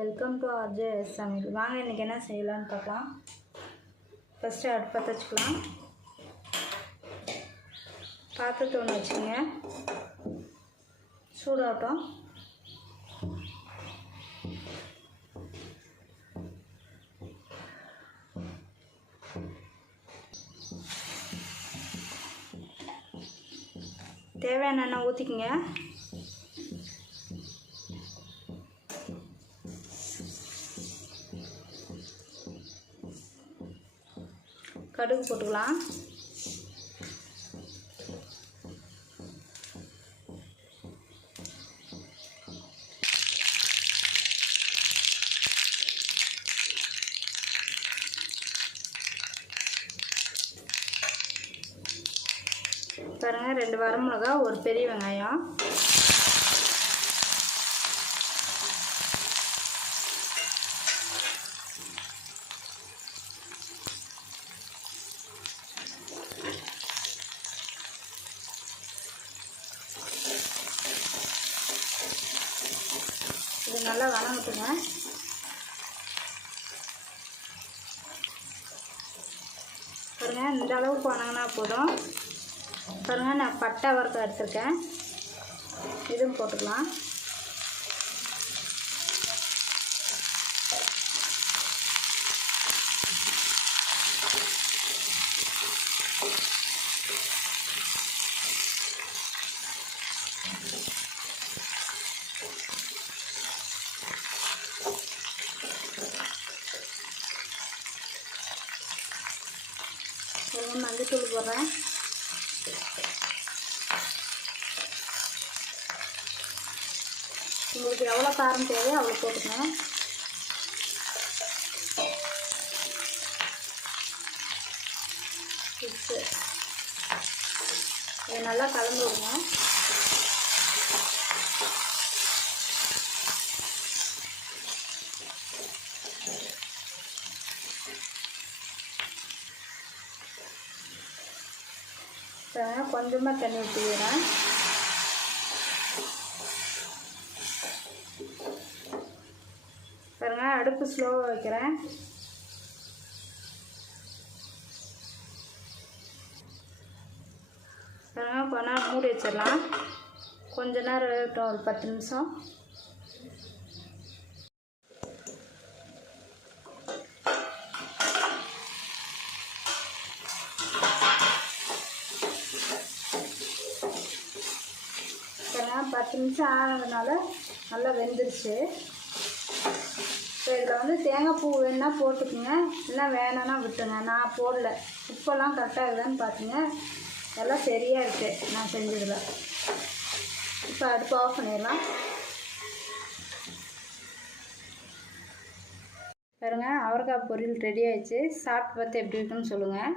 Welcome to RJ சமையல் வாங்க இன்றைக்கி என்ன செய்யலாம்னு பார்க்கலாம். ஃபஸ்ட்டு அடுப்பை தச்சுக்கலாம். பாத்திரத்தை ஒன்று வச்சுக்கோங்க. சூடாகட்டும். தேவையான எண்ணெய் ஊற்றிக்கங்க கடுகு போட்டுக்கலாம். பாருங்கள் ரெண்டு வரமிளகா ஒரு பெரிய வெங்காயம். இது நல்லா வணங்கட்டுங்க பாருங்க இந்த அளவுக்கு வணங்கினா போதும். பாருங்க நான் பட்டை வறுக்க எடுத்திருக்கேன். இதுவும் போட்டுக்கலாம். கொஞ்சம் மஞ்சத்தூள் போடுறேன். உங்களுக்கு எவ்வளோ காரம் தேவையோ அவ்வளோ போட்டுக்கணும் இதை நல்லா கலந்து விடுங்க. கொஞ்சமாக தண்ணி ஊற்றிக்கிறேன். பாருங்க அடுப்பு ஸ்லோவாக வைக்கிறேன். பாருங்க கொஞ்ச நேரம் மூடி வச்சிடலாம். கொஞ்ச நேரம் இருக்கட்டும் ஒரு பத்து நிமிஷம். பத்து நிமிஷம் ஆனதுனால நல்லா வெந்துருச்சு. இப்போ இதில் வந்து தேங்காய் பூ வேணால் போட்டுக்குங்க. இல்லை வேணான்னா விட்டுங்க நான் போடல. உப்பெல்லாம் கரெக்டாக இருக்குதான்னு பார்த்துங்க எல்லாம் சரியாக இருக்குது நான் செஞ்சதில் இப்போ அடுப்பு ஆஃப் பண்ணிடலாம். பாருங்கள் அவரைக்காய் பொரியல் ரெடி ஆயிடுச்சு. சாப்பிட்டு பார்த்து எப்படி இருக்குன்னு சொல்லுங்கள்